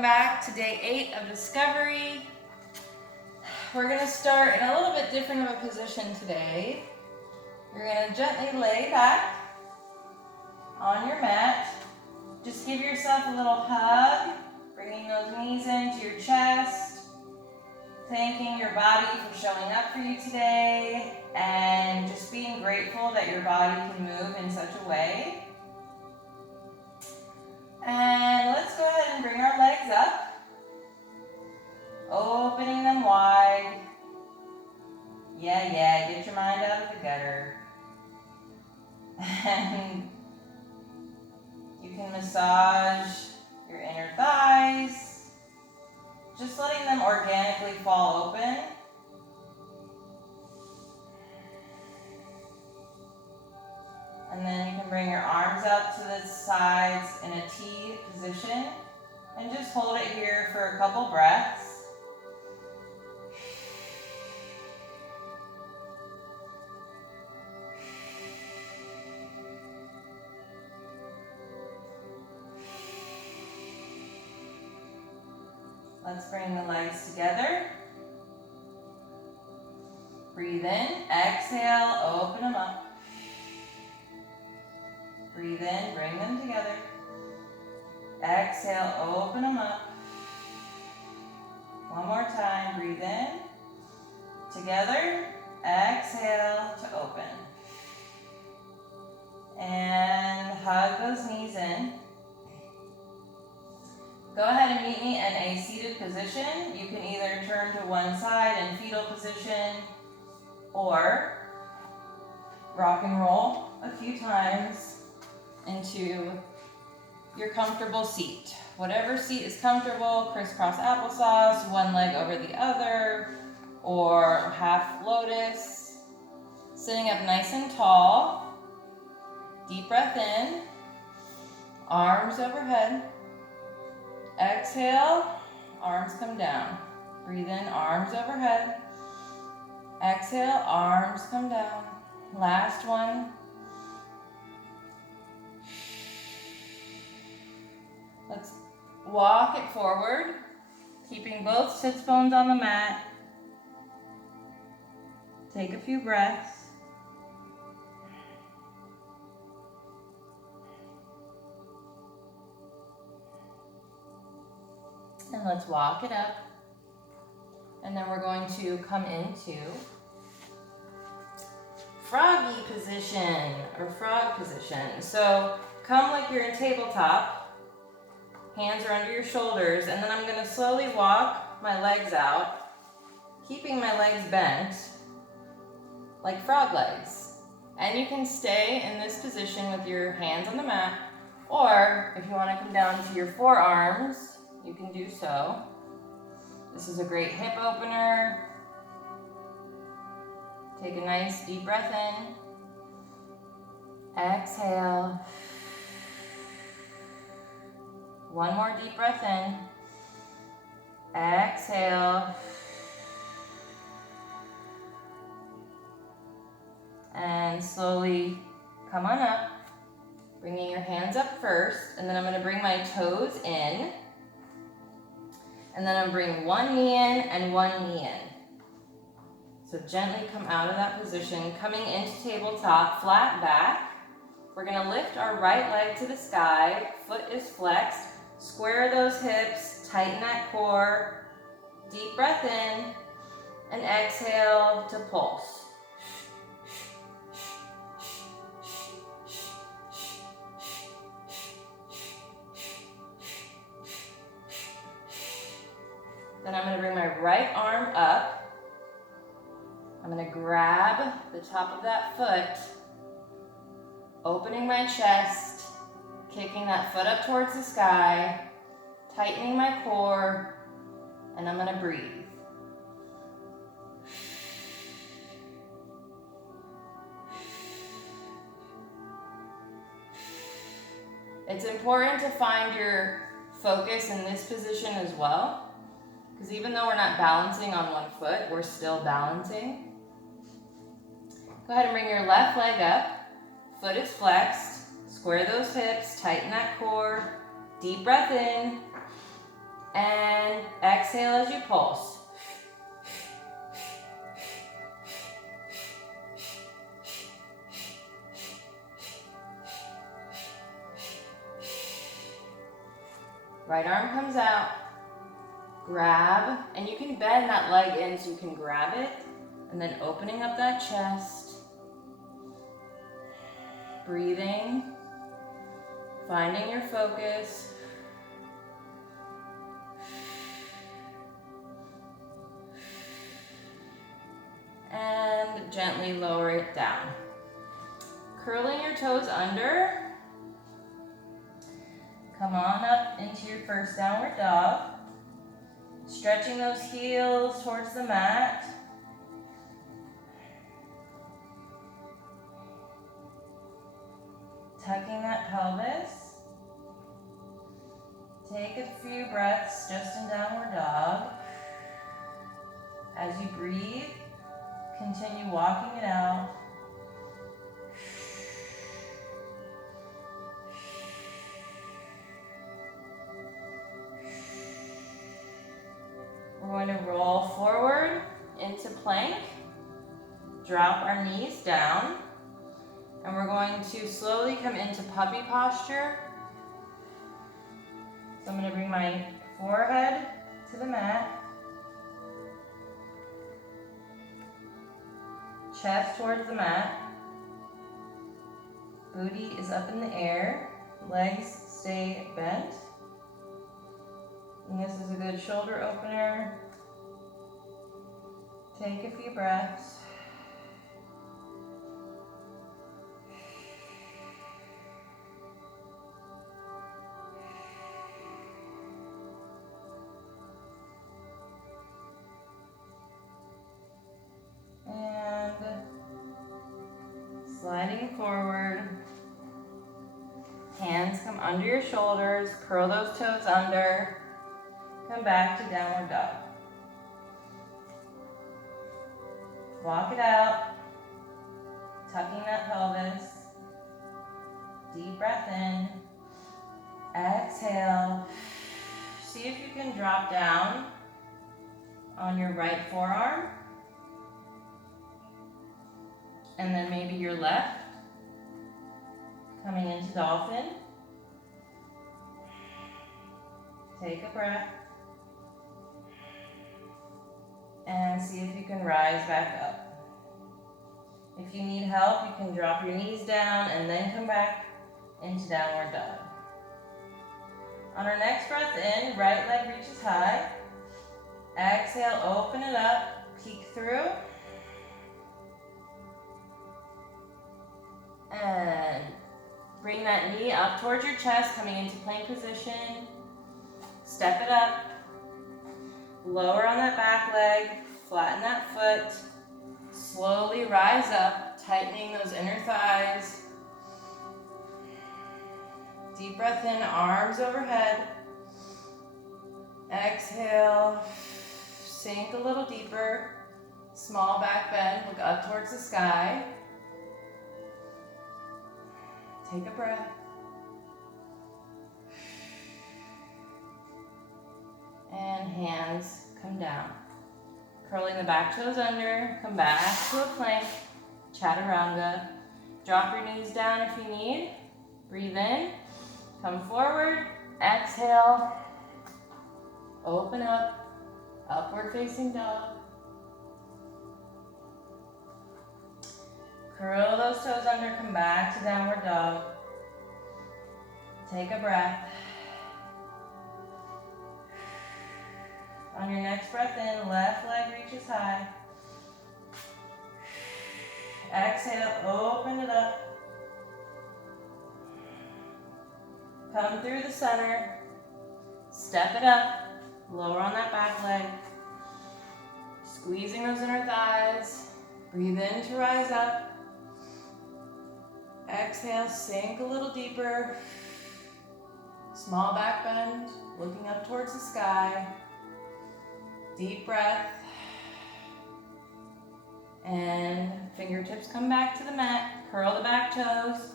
welcome back to day 8 of discovery. We're going to start in a little bit different of a position today. You're going to gently lay back on your mat. Just give yourself a little hug, bringing those knees into your chest, thanking your body for showing up for you today, and just being grateful that your body can move in such a way. And let's go ahead and bring our legs up, opening them wide. Yeah, get your mind out of the gutter. And you can massage your inner thighs, just letting them organically fall open. And then you can bring your arms out to the sides in a T position and just hold it here for a couple breaths. Let's bring the legs together. Breathe in, exhale, open them up. Breathe in, bring them together. Exhale, open them up. One more time, breathe in. Together, exhale to open. And hug those knees in. Go ahead and meet me in a seated position. You can either turn to one side in fetal position or rock and roll a few times into your comfortable seat. Whatever seat is comfortable, crisscross applesauce, one leg over the other, or half lotus. Sitting up nice and tall. Deep breath in, arms overhead. Exhale, arms come down. Breathe in, arms overhead. Exhale, arms come down. Last one. Let's walk it forward, keeping both sits bones on the mat. Take a few breaths. And let's walk it up. And then we're going to come into froggy position or frog position. So come like you're in tabletop. Hands are under your shoulders, and then I'm going to slowly walk my legs out, keeping my legs bent like frog legs. And you can stay in this position with your hands on the mat, or if you want to come down to your forearms, you can do so. This is a great hip opener. Take a nice deep breath in. Exhale. One more deep breath in. Exhale. And slowly come on up, bringing your hands up first, and then I'm going to bring my toes in. And then I'm bring one knee in and one knee in. So gently come out of that position, coming into tabletop, flat back. We're going to lift our right leg to the sky, foot is flexed. Square those hips, tighten that core. Deep breath in, and exhale to pulse. Then I'm going to bring my right arm up. I'm going to grab the top of that foot, opening my chest, kicking that foot up towards the sky, tightening my core, and I'm going to breathe. It's important to find your focus in this position as well, because even though we're not balancing on one foot, we're still balancing. Go ahead and bring your left leg up. Foot is flexed. Square those hips, tighten that core. Deep breath in. And exhale as you pulse. Right arm comes out. Grab, and you can bend that leg in so you can grab it, and then opening up that chest. Breathing. Finding your focus. And gently lower it down. Curling your toes under. Come on up into your first downward dog. Stretching those heels towards the mat. Tucking that pelvis. Take a few breaths just in downward dog. As you breathe, continue walking it out. We're going to roll forward into plank. Drop our knees down. And we're going to slowly come into puppy posture. So I'm going to bring my forehead to the mat. Chest towards the mat. Booty is up in the air. Legs stay bent. And this is a good shoulder opener. Take a few breaths. And sliding forward. Hands come under your shoulders. Curl those toes under. Come back to downward dog. Walk it out. Tucking that pelvis. Deep breath in. Exhale. See if you can drop down on your right forearm. And then maybe your left. Coming into dolphin. Take a breath. And see if you can rise back up. If you need help, you can drop your knees down and then come back into downward dog. On our next breath in, right leg reaches high. Exhale, open it up, peek through. And bring that knee up towards your chest, coming into plank position. Step it up. Lower on that back leg, flatten that foot. Slowly rise up, tightening those inner thighs. Deep breath in, arms overhead. Exhale, sink a little deeper. Small back bend, look up towards the sky. Take a breath. And hands come down. Curling the back toes under, come back to a plank, chaturanga. Drop your knees down if you need. Breathe in, come forward, exhale. Open up, upward facing dog. Curl those toes under, come back to downward dog. Take a breath. On your next breath in, left leg reaches high. Exhale, open it up. Come through the center. Step it up. Lower on that back leg. Squeezing those inner thighs. Breathe in to rise up. Exhale, sink a little deeper. Small back bend, looking up towards the sky. Deep breath. And fingertips come back to the mat. Curl the back toes.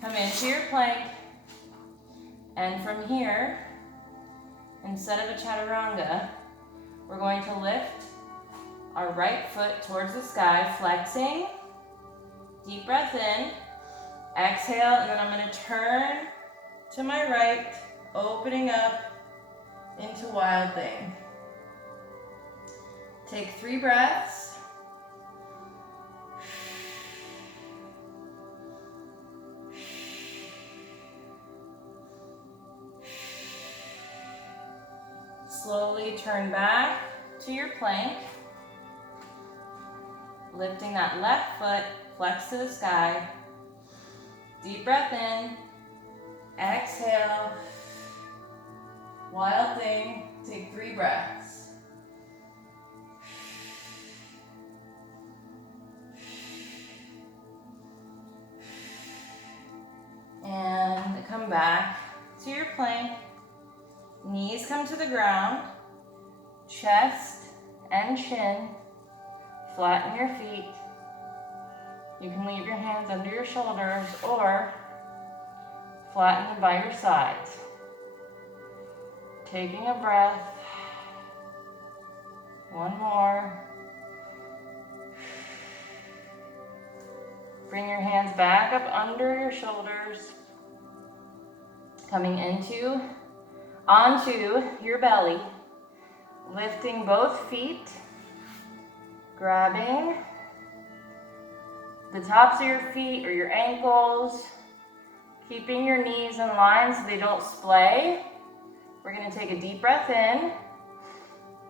Come into your plank. And from here, instead of a chaturanga, we're going to lift our right foot towards the sky, flexing. Deep breath in. Exhale, and then I'm going to turn to my right, opening up into Wild Thing. Take 3 breaths. Slowly turn back to your plank. Lifting that left foot, flex to the sky. Deep breath in. Exhale. Wild Thing. Take 3 breaths. And come back to your plank. Knees come to the ground. Chest and chin. Flatten your feet. You can leave your hands under your shoulders or flatten them by your sides. Taking a breath. One more. Bring your hands back up under your shoulders. Coming onto your belly. Lifting both feet. Grabbing the tops of your feet or your ankles. Keeping your knees in line so they don't splay. We're going to take a deep breath in.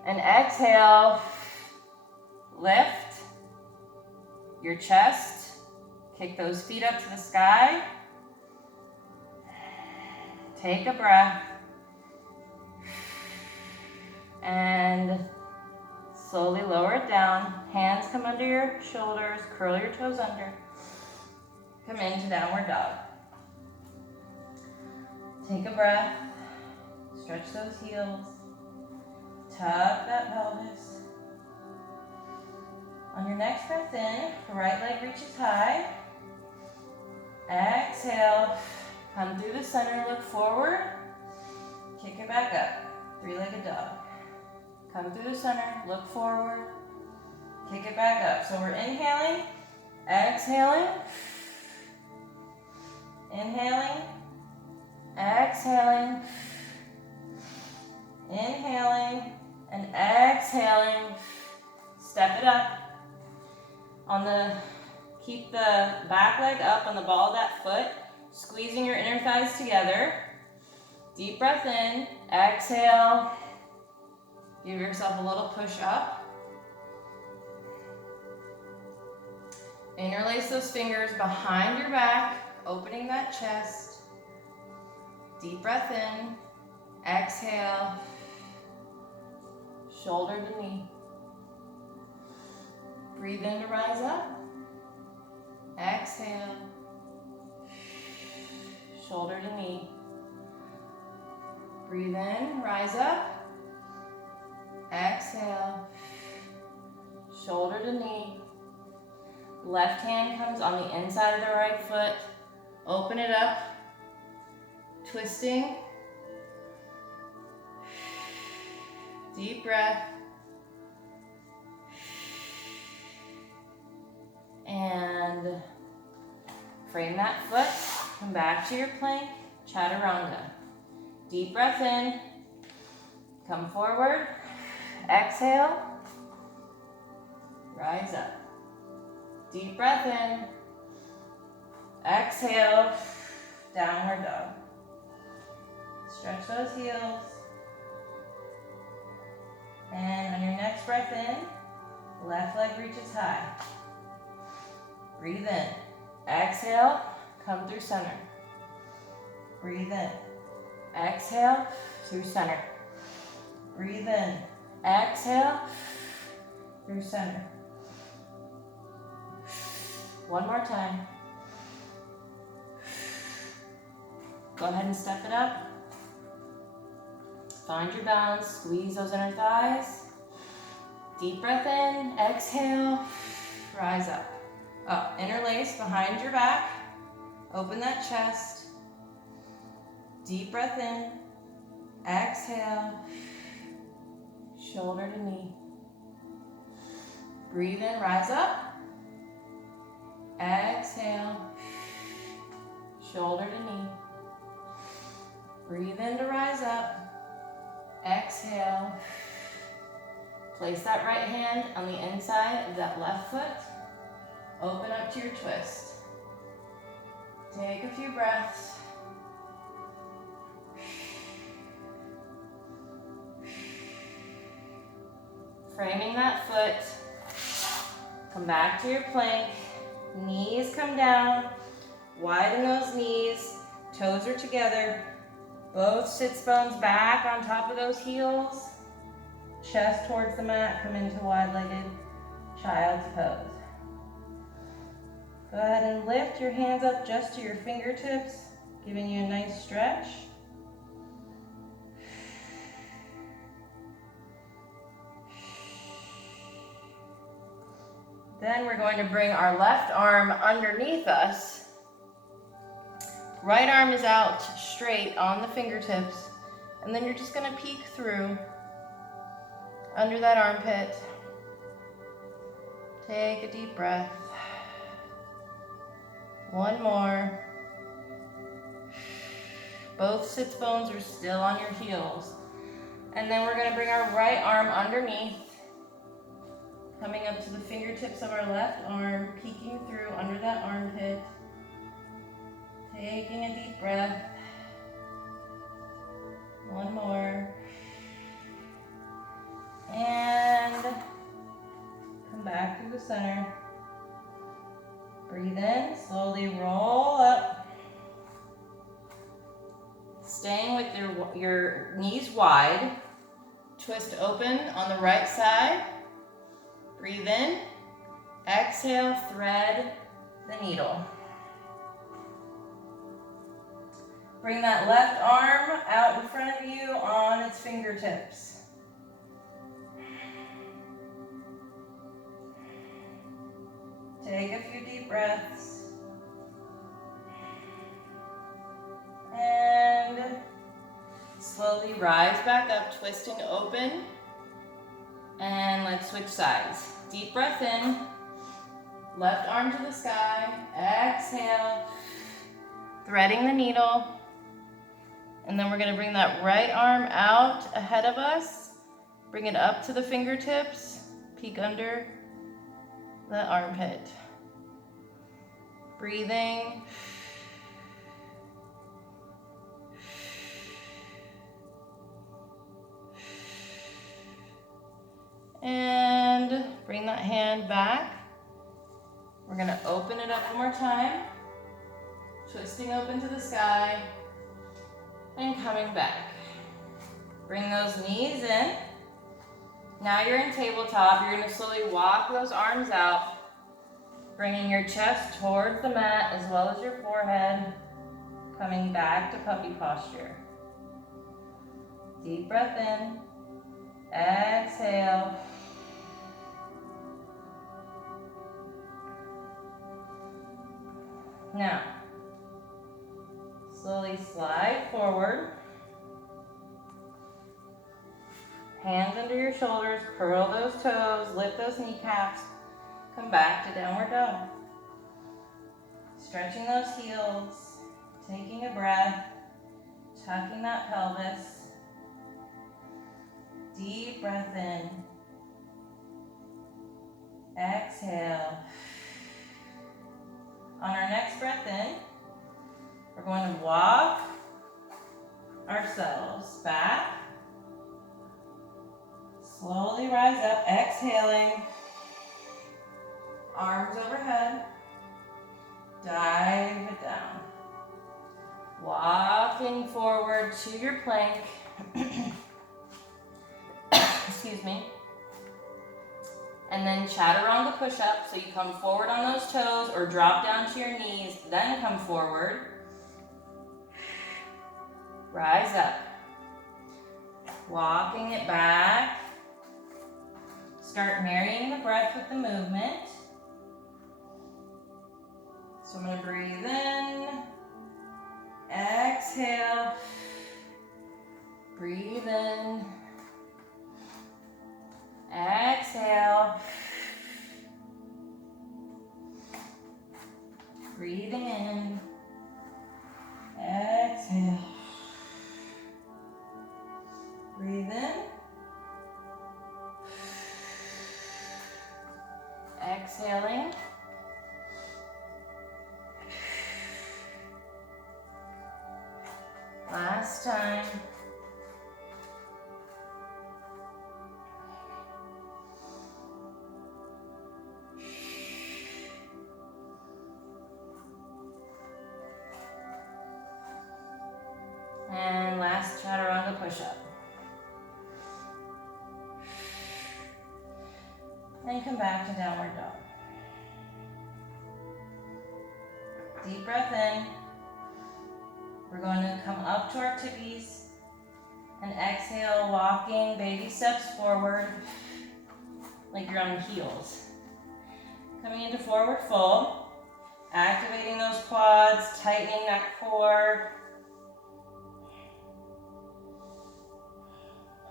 And exhale. Lift your chest. Kick those feet up to the sky. Take a breath. And slowly lower it down. Hands come under your shoulders. Curl your toes under. Come into downward dog. Take a breath. Stretch those heels. Tuck that pelvis. On your next breath in, right leg reaches high. Exhale. Come through the center, look forward. Kick it back up. 3-legged dog. Come through the center, look forward. Kick it back up. So we're inhaling, exhaling, inhaling, exhaling, inhaling, and exhaling. Step it up. Keep the back leg up on the ball of that foot, squeezing your inner thighs together. Deep breath in, exhale. Give yourself a little push up. Interlace those fingers behind your back, opening that chest. Deep breath in, exhale, shoulder to knee. Breathe in to rise up. Exhale, shoulder to knee. Breathe in, rise up. Exhale, shoulder to knee. Left hand comes on the inside of the right foot. Open it up, twisting. Deep breath. And frame that foot. Come back to your plank, chaturanga. Deep breath in. Come forward. Exhale. Rise up. Deep breath in. Exhale. Downward dog. Stretch those heels. And on your next breath in, left leg reaches high. Breathe in. Exhale. Come through center. Breathe in. Exhale. Through center. Breathe in. Exhale. Through center. One more time. Go ahead and step it up. Find your balance. Squeeze those inner thighs. Deep breath in. Exhale. Rise up. Up. Interlace behind your back. Open that chest. Deep breath in. Exhale, shoulder to knee. Breathe in, rise up. Exhale, shoulder to knee. Breathe in to rise up. Exhale. Place that right hand on the inside of that left foot. Open up to your twist. Take a few breaths. Framing that foot. Come back to your plank. Knees come down. Widen those knees. Toes are together. Both sits bones back on top of those heels. Chest towards the mat. Come into wide-legged child's pose. Go ahead and lift your hands up just to your fingertips, giving you a nice stretch. Then we're going to bring our left arm underneath us. Right arm is out straight on the fingertips. And then you're just going to peek through under that armpit. Take a deep breath. One more. Both sits bones are still on your heels. And then we're going to bring our right arm underneath. Coming up to the fingertips of our left arm, peeking through under that armpit. Taking a deep breath. One more. And come back to the center. Breathe in, slowly roll up. Staying with your knees wide. Twist open on the right side. Breathe in. Exhale, thread the needle. Bring that left arm out in front of you on its fingertips. Take a few deep breaths. And slowly rise back up, twisting open. And let's switch sides. Deep breath in. Left arm to the sky. Exhale. Threading the needle. And then we're going to bring that right arm out ahead of us. Bring it up to the fingertips. Peek under the armpit. Breathing. And bring that hand back. We're going to open it up one more time. Twisting open to the sky. And coming back. Bring those knees in. Now you're in tabletop. You're going to slowly walk those arms out. Bringing your chest towards the mat as well as your forehead. Coming back to puppy posture. Deep breath in. Exhale. Now, slowly slide forward. Hands under your shoulders, curl those toes, lift those kneecaps. Come back to downward dog. Stretching those heels, taking a breath, tucking that pelvis. Deep breath in. Exhale. On our next breath in, we're going to walk ourselves back. Slowly rise up, exhaling. Arms overhead. Dive it down. Walking forward to your plank. Excuse me. And then chaturanga push-up. So you come forward on those toes or drop down to your knees, then come forward. Rise up. Walking it back. Start marrying the breath with the movement. So I'm going to breathe in. Exhale. Breathe in. Exhale. Breathe in. Exhale. Breathe in. Exhaling. Last time. And last chaturanga push-up. And come back to downward dog. Deep breath in. We're going to come up to our tippies and exhale, walking baby steps forward like you're on heels. Coming into forward fold, activating those quads, tightening that core.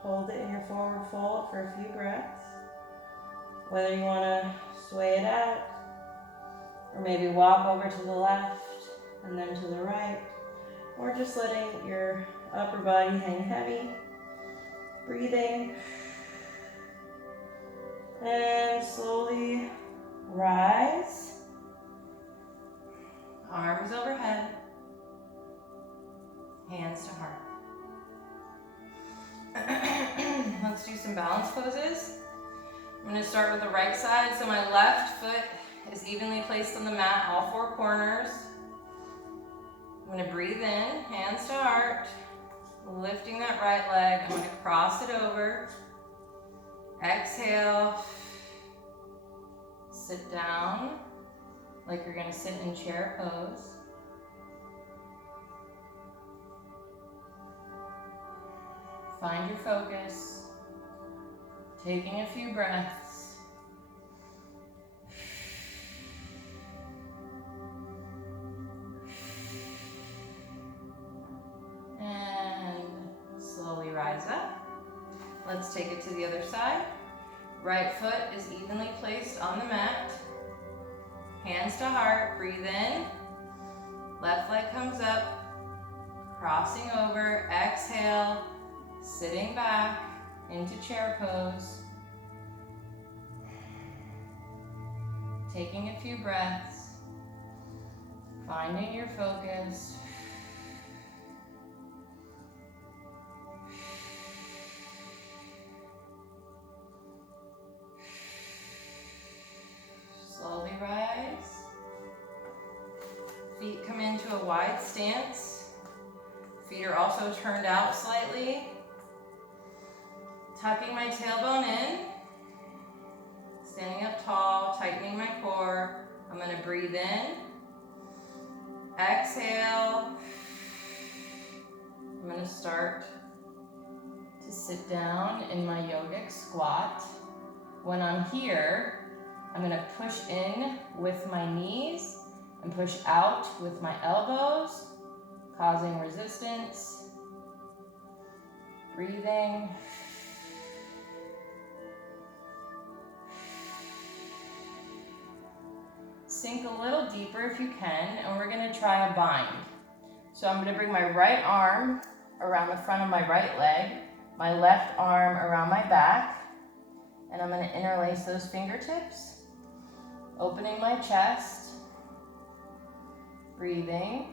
Hold it in your forward fold for a few breaths. Whether you want to sway it out, or maybe walk over to the left and then to the right, or just letting your upper body hang heavy. Breathing. And slowly rise. Arms overhead. Hands to heart. Let's do some balance poses. I'm going to start with the right side. So my left foot is evenly placed on the mat, all four corners. I'm going to breathe in, hands to heart, lifting that right leg. I'm going to cross it over. Exhale. Sit down like you're going to sit in chair pose. Find your focus. Taking a few breaths. And slowly rise up. Let's take it to the other side. Right foot is evenly placed on the mat. Hands to heart, breathe in. Left leg comes up, crossing over, exhale, sitting back into chair pose. Taking a few breaths, finding your focus. Slowly rise. Feet come into a wide stance. Feet are also turned out slightly. Tucking my tailbone in. Standing up tall, tightening my core. I'm going to breathe in. Exhale. I'm going to start to sit down in my yogic squat. When I'm here, I'm going to push in with my knees and push out with my elbows, causing resistance. Breathing. Sink a little deeper if you can, and we're going to try a bind. So I'm going to bring my right arm around the front of my right leg, my left arm around my back, and I'm going to interlace those fingertips, opening my chest, breathing.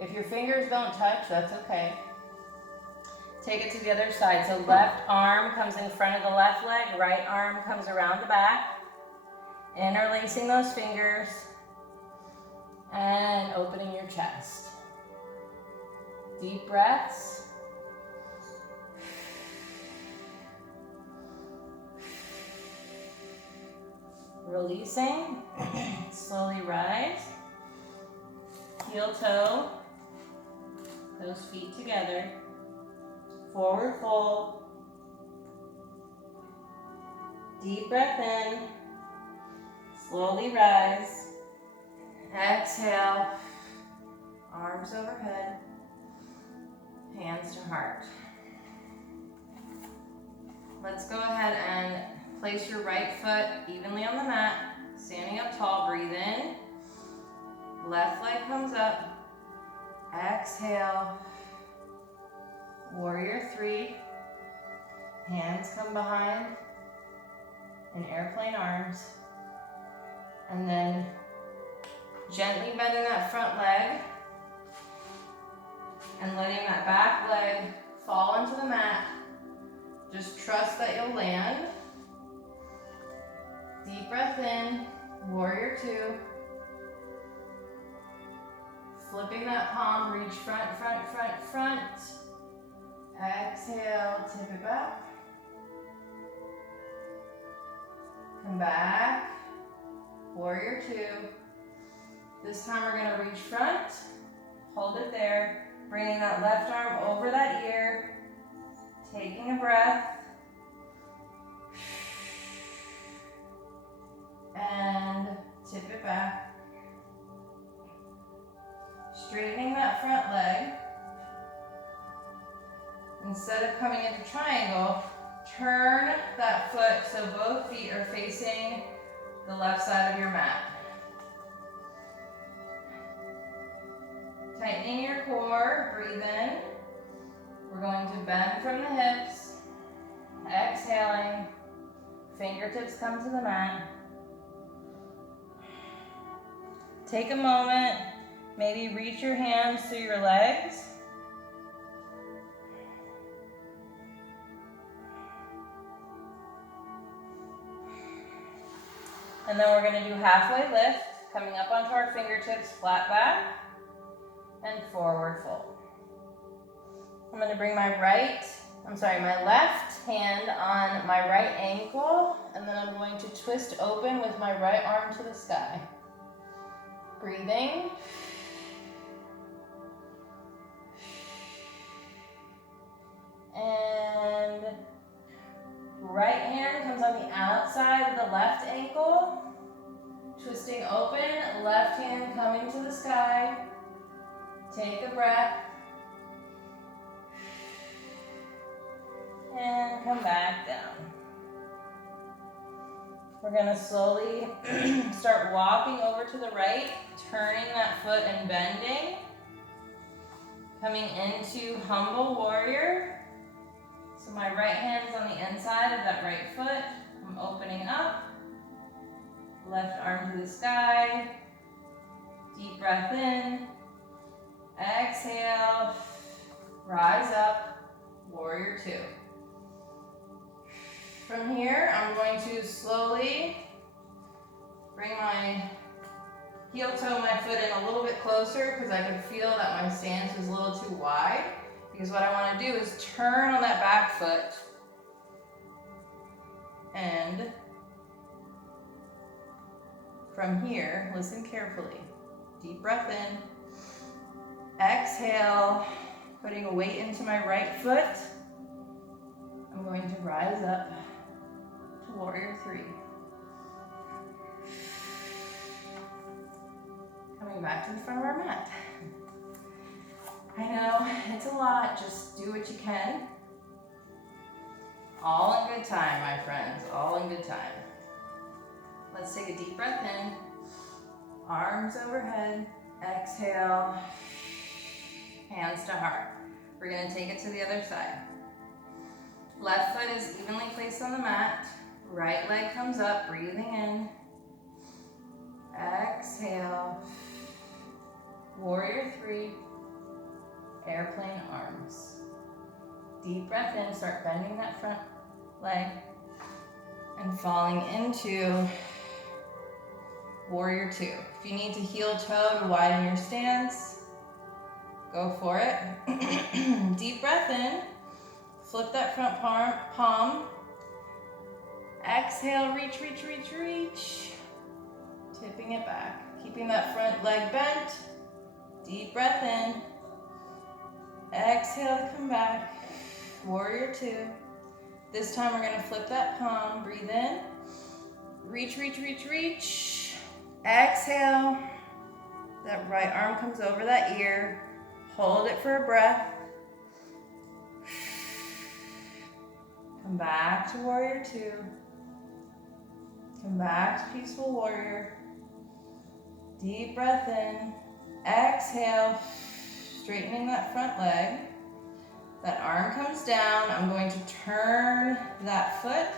If your fingers don't touch, that's okay. Take it to the other side. So left arm comes in front of the left leg, right arm comes around the back. Interlacing those fingers and opening your chest. Deep breaths. Releasing. Slowly rise. Heel toe. Those feet together. Forward fold. Deep breath in. Slowly rise. Exhale. arms overhead, hands to heart. Let's go ahead and place your right foot evenly on the mat, standing up tall, breathe in. Left leg comes up, exhale, warrior three. Hands come behind in airplane arms. And then gently bending that front leg and letting that back leg fall into the mat. Just trust that you'll land. Deep breath in, warrior two. Flipping that palm, reach front, front, front, front. Exhale, tip it back. Come back, warrior two. This time we're gonna reach front, hold it there, bringing that left arm over that ear, taking a breath, and tip it back. Straightening that front leg. Instead of coming into triangle, turn that foot so both feet are facing the left side of your mat. Tightening your core, breathe in. We're going to bend from the hips. Exhaling, fingertips come to the mat. Take a moment, maybe reach your hands through your legs. And then we're going to do halfway lift, coming up onto our fingertips, flat back, and forward fold. I'm going to bring my left hand on my right ankle, and then I'm going to twist open with my right arm to the sky. Breathing. And right hand comes on the outside of the left ankle. Twisting open, left hand coming to the sky. Take a breath. And come back down. We're going to slowly start walking over to the right, turning that foot and bending. Coming into humble warrior. So my right hand's on the inside of that right foot. I'm opening up. Left arm to the sky. Deep breath in. Exhale. Rise up. Warrior two. From here, I'm going to slowly bring my heel toe of my foot in a little bit closer because I can feel that my stance is a little too wide. Because what I want to do is turn on that back foot and from here, listen carefully. Deep breath in. Exhale, putting a weight into my right foot. I'm going to rise up to warrior three. Coming back to the front of our mat. I know, it's a lot, just do what you can. All in good time, my friends, all in good time. Let's take a deep breath in, arms overhead, exhale, hands to heart. We're gonna take it to the other side. Left foot is evenly placed on the mat, right leg comes up, breathing in, exhale, warrior three, airplane arms. Deep breath in, start bending that front leg and falling into warrior two. If you need to heel toe to widen your stance, go for it. Deep breath in, flip that front palm. Exhale, reach, reach, reach, reach. Tipping it back, keeping that front leg bent. Deep breath in. Exhale to come back, warrior two. This time we're gonna flip that palm, breathe in. Reach, reach, reach, reach. Exhale. That right arm comes over that ear. Hold it for a breath. Come back to warrior two. Come back to peaceful warrior. Deep breath in. Exhale, straightening that front leg. That arm comes down. I'm going to turn that foot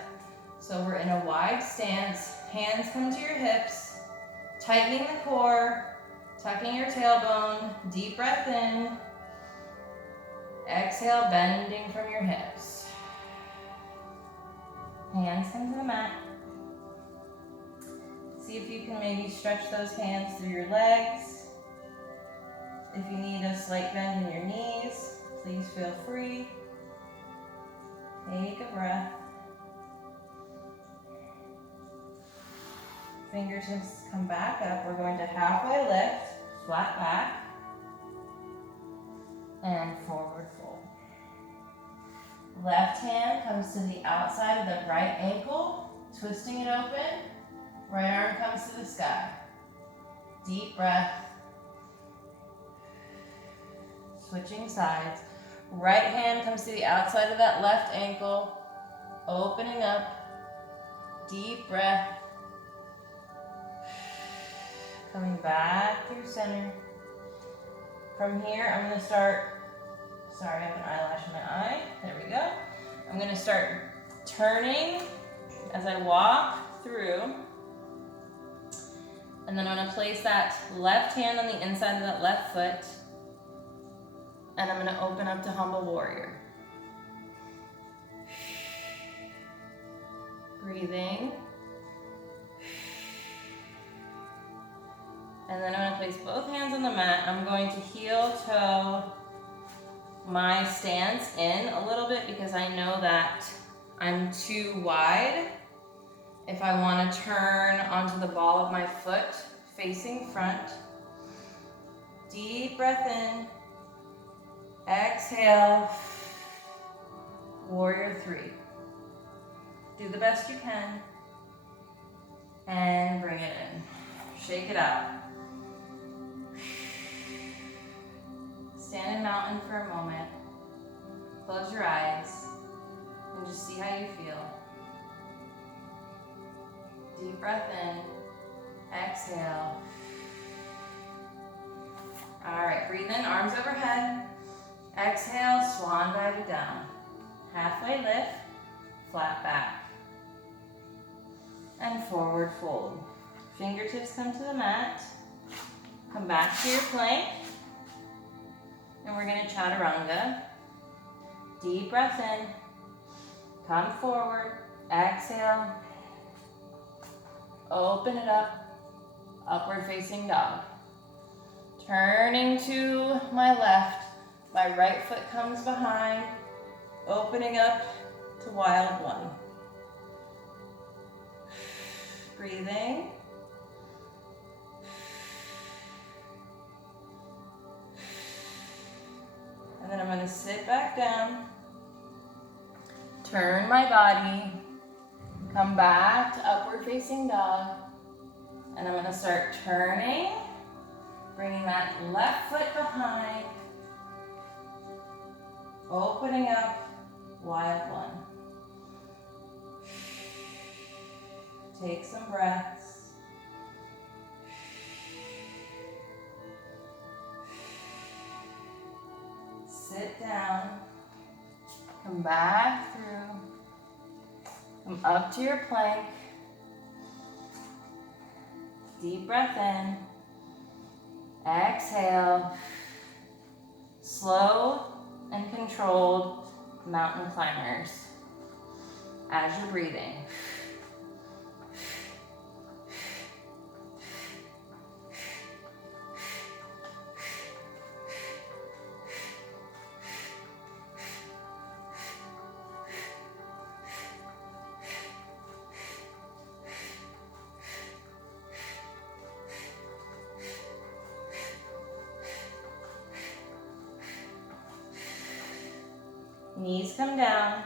so we're in a wide stance. Hands come to your hips. Tightening the core, tucking your tailbone. Deep breath in. Exhale, bending from your hips. Hands come to the mat. See if you can maybe stretch those hands through your legs. If you need a slight bend in your knees, please feel free. Take a breath. Fingertips come back up. We're going to halfway lift, flat back, and forward fold. Left hand comes to the outside of the right ankle, twisting it open. Right arm comes to the sky. Deep breath. Switching sides. Right hand comes to the outside of that left ankle, opening up. Deep breath. Coming back through center. From here, I'm going to start, sorry, I have an eyelash in my eye. There we go. I'm going to start turning as I walk through. And then I'm going to place that left hand on the inside of that left foot. And I'm going to open up to humble warrior. Breathing. And then I'm going to place both hands on the mat. I'm going to heel toe my stance in a little bit because I know that I'm too wide. If I want to turn onto the ball of my foot facing front. Deep breath in. Exhale. Warrior three. Do the best you can. And bring it in. Shake it out. Stand in mountain for a moment. Close your eyes and just see how you feel. Deep breath in. Exhale. All right, breathe in, arms overhead. Exhale, swan dive it down. Halfway lift, flat back. And forward fold. Fingertips come to the mat. Come back to your plank. And we're going to chaturanga. Deep breath in. Come forward. Exhale. Open it up. Upward facing dog. Turning to my left. My right foot comes behind. Opening up to wild one. Breathing. And then I'm going to sit back down, turn my body, come back to upward facing dog, and I'm going to start turning, bringing that left foot behind, opening up, wild one. Take some breaths. Sit down, come back through, come up to your plank, deep breath in, exhale, slow and controlled mountain climbers as you're breathing. Knees come down.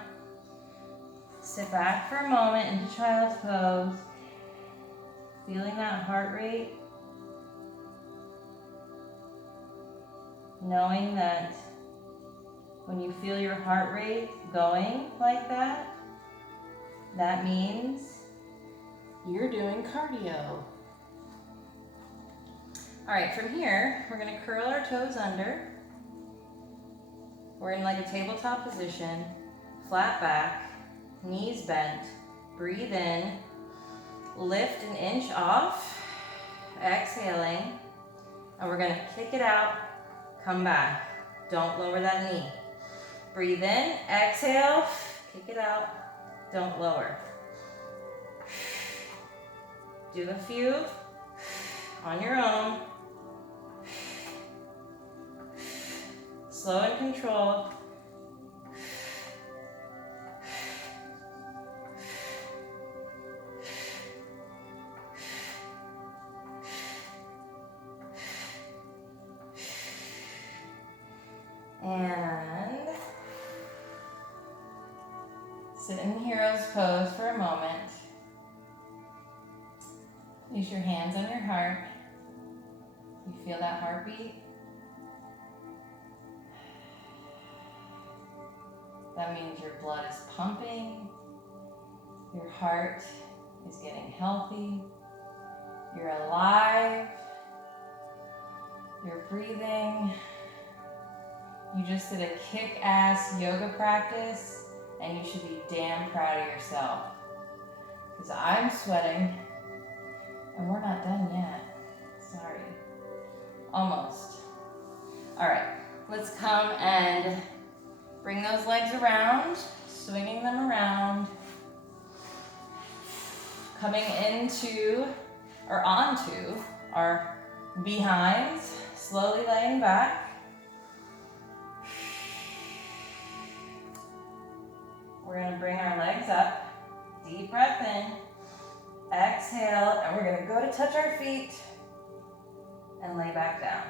Sit back for a moment into child's pose. Feeling that heart rate. knowing that when you feel your heart rate going like that, that means you're doing cardio. All right, from here, we're gonna curl our toes under. We're in like a tabletop position, flat back, knees bent. Breathe in, lift an inch off, exhaling, and we're gonna kick it out, come back. Don't lower that knee. Breathe in, exhale, kick it out, don't lower. Do a few on your own. Slow and controlled. And sit in hero's pose for a moment. Place your hands on your heart. You feel that heartbeat? That means your blood is pumping, your heart is getting healthy, you're alive, you're breathing. You just did a kick-ass yoga practice and you should be damn proud of yourself. Because I'm sweating and we're not done yet. Sorry. Almost. All right, let's come and bring those legs around, swinging them around, coming into or onto our behinds, slowly laying back. We're gonna bring our legs up, deep breath in, exhale, and we're gonna go to touch our feet and lay back down.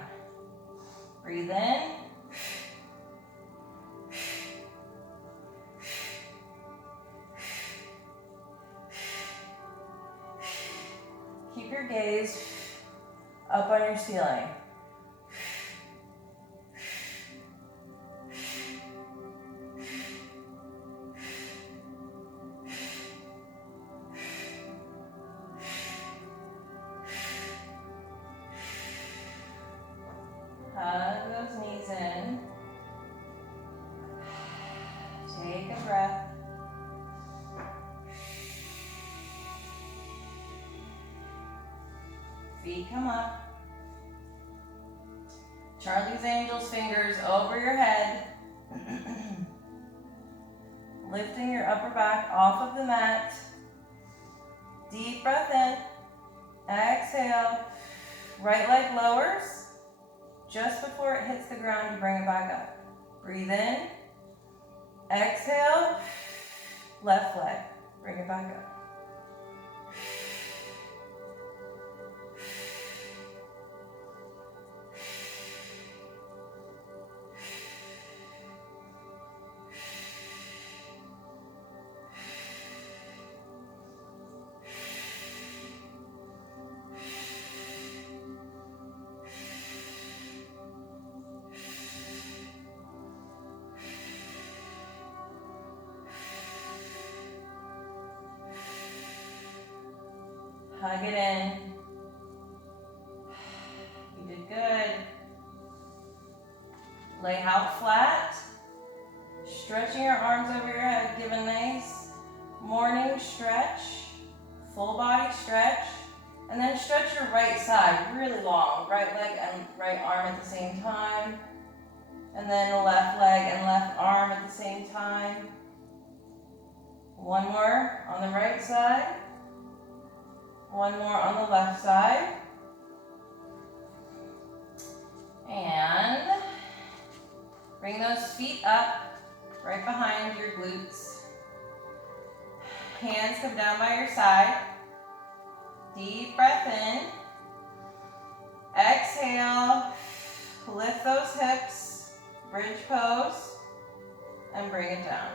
Breathe in. Keep your gaze up on your ceiling. Hug those knees in. Take a breath. Feet come up. Charlie's Angels fingers over your head. Lifting your upper back off of the mat. Deep breath in. Exhale. Right leg lowers. Just before it hits the ground, you bring it back up. Breathe in. Exhale. Left leg. Bring it back up. Hug it in. You did good. Lay out flat. Stretching your arms over your head. Give a nice morning stretch. Full body stretch. And then stretch your right side really long. Right leg and right arm at the same time. And then left leg and left arm at the same time. One more on the right side. One more on the left side. And bring those feet up right behind your glutes. Hands come down by your side. Deep breath in. Exhale. Lift those hips. Bridge pose. And bring it down.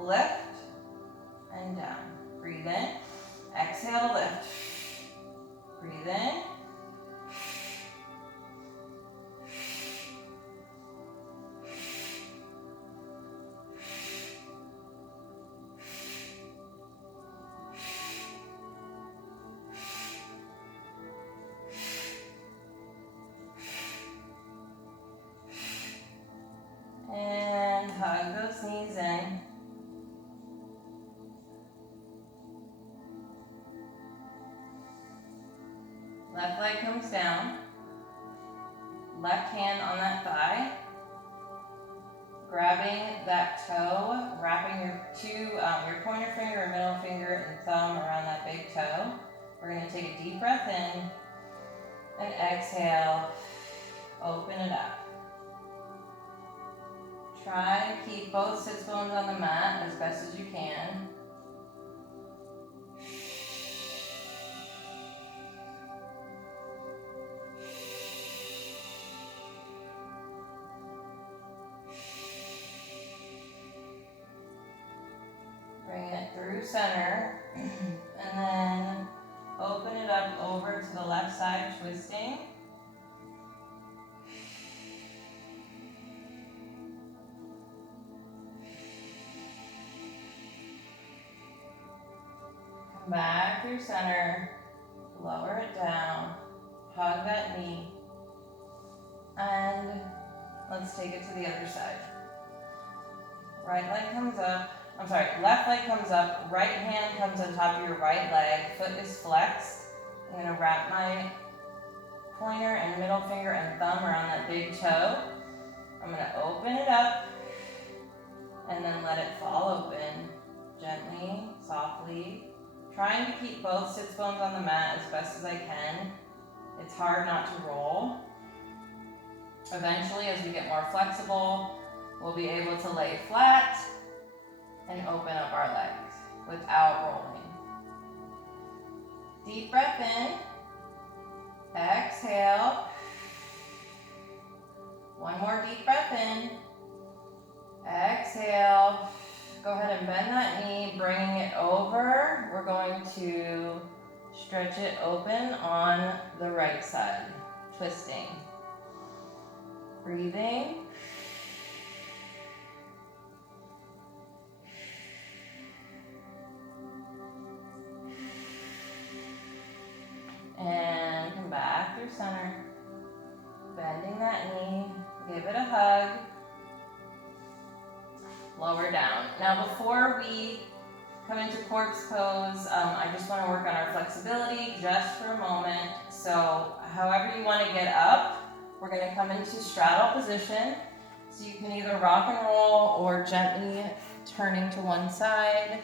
Lift and down. Breathe in. Exhale, lift. Breathe in. Left leg comes down. Left hand on that thigh. Grabbing that toe, wrapping your pointer finger or middle finger and thumb around that big toe. We're going to take a deep breath in and exhale, open it up. Try to keep both sits bones on the mat as best as you can. Bring it through center, and then open it up over to the left side, twisting. Come back through center, lower it down, hug that knee, and let's take it to the other side. Left leg comes up, right hand comes on top of your right leg, foot is flexed. I'm going to wrap my pointer and middle finger and thumb around that big toe. I'm going to open it up and then let it fall open gently, softly. Trying to keep both sits bones on the mat as best as I can. It's hard not to roll. Eventually, as we get more flexible, we'll be able to lay flat and open up our legs without rolling. Deep breath in. Exhale. One more deep breath in. Exhale. Go ahead and bend that knee, bringing it over. We're going to stretch it open on the right side, twisting. Breathing. And come back through center. Bending that knee, give it a hug. Lower down. Now before we come into corpse pose, I just want to work on our flexibility just for a moment. So however you want to get up, we're going to come into straddle position. So you can either rock and roll or gently turning to one side.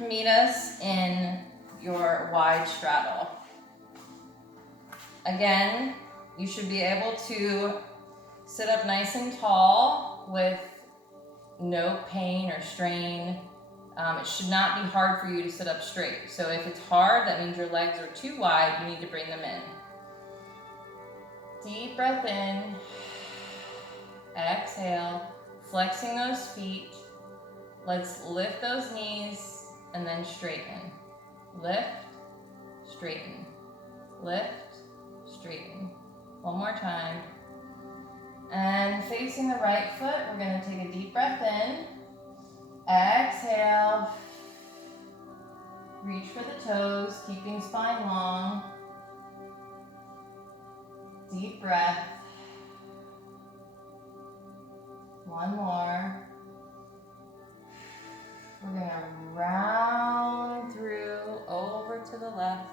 Meet us in your wide straddle. Again, you should be able to sit up nice and tall with no pain or strain. It should not be hard for you to sit up straight. So if it's hard, that means your legs are too wide, you need to bring them in. Deep breath in, exhale, flexing those feet. Let's lift those knees and then straighten. Lift, straighten, lift, straighten. One more time. And facing the right foot, we're going to take a deep breath in. Exhale. Reach for the toes, keeping spine long. Deep breath. One more. We're going to round through over to the left.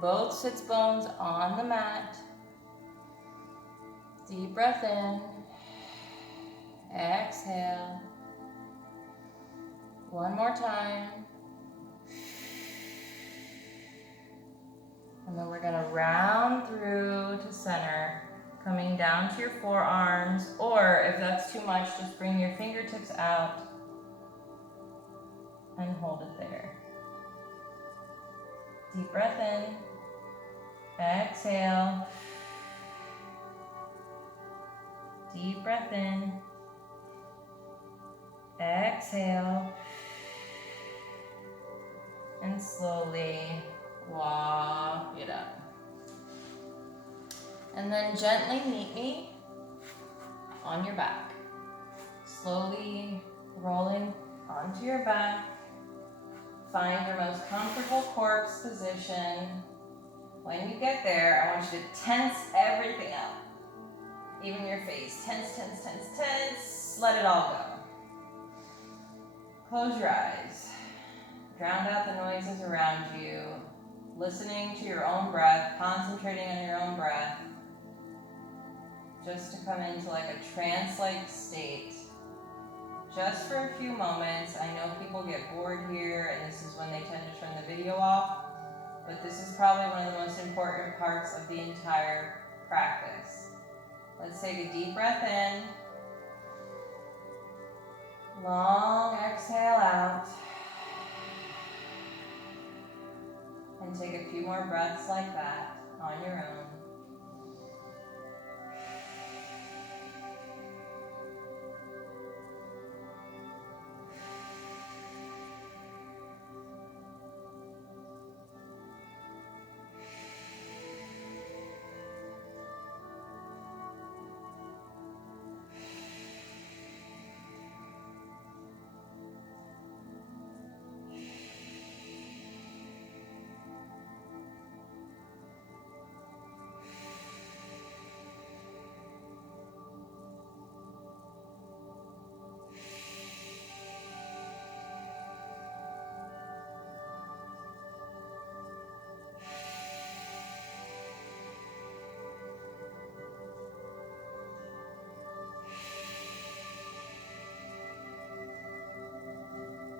Both sits bones on the mat. Deep breath in. Exhale. One more time. And then we're going to round through to center, coming down to your forearms, or if that's too much, just bring your fingertips out and hold it there. Deep breath in. Exhale. Deep breath in. Exhale. And slowly walk it up. And then gently meet me on your back. Slowly rolling onto your back. Find your most comfortable corpse position. When you get there, I want you to tense everything up. Even your face. Tense, tense, tense, tense. Let it all go. Close your eyes. Drown out the noises around you. listening to your own breath, concentrating on your own breath, just to come into like a trance-like state, just for a few moments. I know people get bored here, and this is when they tend to turn the video off, but this is probably one of the most important parts of the entire practice. Let's take a deep breath in, long exhale out, and take a few more breaths like that on your own.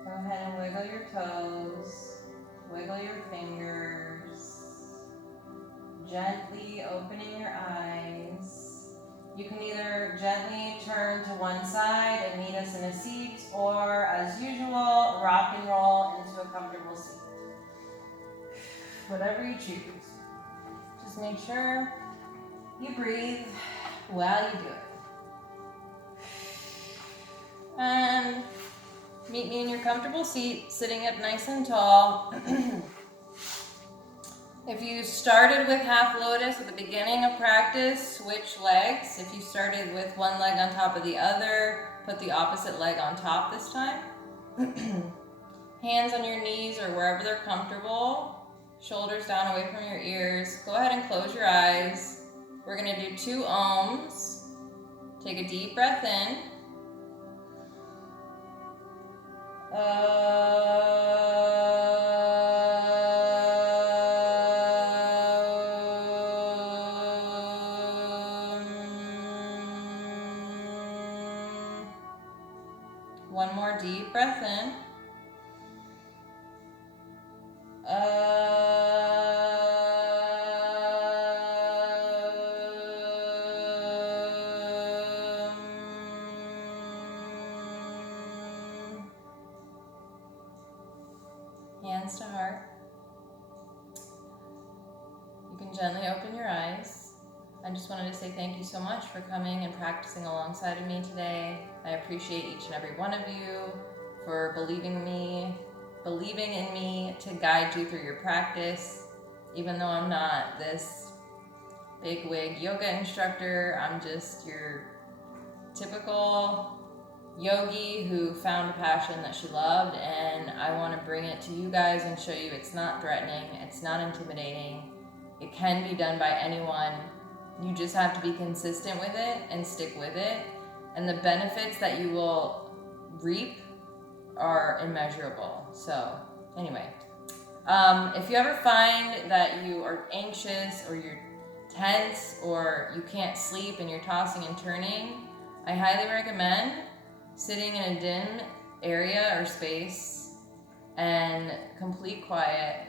Go ahead and wiggle your toes, wiggle your fingers, gently opening your eyes. You can either gently turn to one side and meet us in a seat, or as usual, rock and roll into a comfortable seat. Whatever you choose. Just make sure you breathe while you do it. And meet me in your comfortable seat, sitting up nice and tall. If you started with half lotus at the beginning of practice, switch legs. If you started with one leg on top of the other, put the opposite leg on top this time. Hands on your knees or wherever they're comfortable. Shoulders down away from your ears. Go ahead and close your eyes. We're going to do 2 ohms. Take a deep breath in. One more deep breath in. Hands to heart. You can gently open your eyes. I just wanted to say thank you so much for coming and practicing alongside of me today. I appreciate each and every one of you for believing in me to guide you through your practice. Even though I'm not this big wig yoga instructor, I'm just your typical yogi who found a passion that she loved, and I want to bring it to you guys and show you it's not threatening, it's not intimidating. It can be done by anyone. You just have to be consistent with it and stick with it, and the benefits that you will reap are immeasurable. So anyway, if you ever find that you are anxious or you're tense or you can't sleep and you're tossing and turning, I highly recommend sitting in a dim area or space and complete quiet,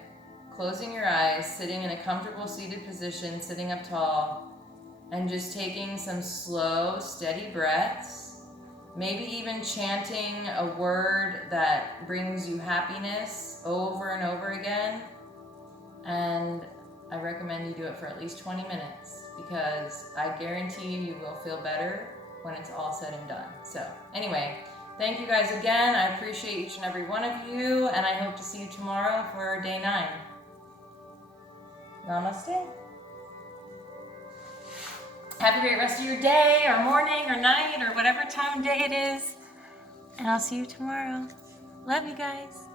closing your eyes, sitting in a comfortable seated position, sitting up tall, and just taking some slow, steady breaths, maybe even chanting a word that brings you happiness over and over again. And I recommend you do it for at least 20 minutes because I guarantee you will feel better when it's all said and done. So anyway, thank you guys again. I appreciate each and every one of you, and I hope to see you tomorrow for day 9. Namaste. Have a great rest of your day or morning or night or whatever time of day it is. And I'll see you tomorrow. Love you guys.